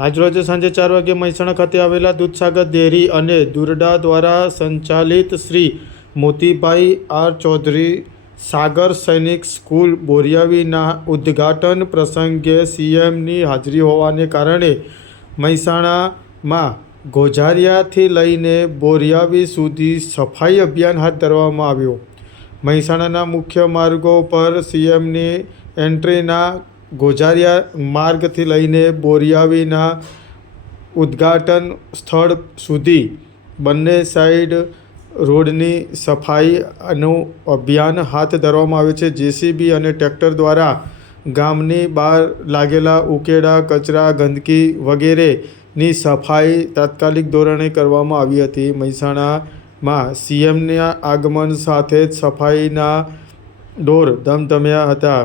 આજરોજ સાંજે 4 વાગ્યે મહેસાણા ખાતે આવેલા દૂધસાગર ડેરી અને દુરડા દ્વારા સંચાલિત શ્રી મોતીભાઈ આર ચૌધરી સાગર સૈનિક સ્કૂલ બોરિયાવીના ઉદ્ઘાટન પ્રસંગે સીએમની હાજરી હોવાને કારણે મહેસાણામાં ગોઝારિયાથી લઈને બોરિયાવી સુધી સફાઈ અભિયાન હાથ ધરવામાં આવ્યું। મહેસાણાના મુખ્ય માર્ગો પર સીએમની એન્ટ્રીના ગોઝારિયા માર્ગથી લઈને બોરિયાવીના ઉદ્ઘાટન સ્થળ સુધી બંને સાઈડ રોડની સફાઈનું અભિયાન હાથ ધરવામાં આવે છે। જેસીબી અને ટ્રેક્ટર દ્વારા ગામની બહાર લાગેલા ઉકેડા, કચરા, ગંદકી વગેરેની સફાઈ તાત્કાલિક ધોરણે કરવામાં આવી હતી। મહેસાણામાં સીએમના આગમન સાથે જ સફાઈના દોર ધમધમ્યા હતા।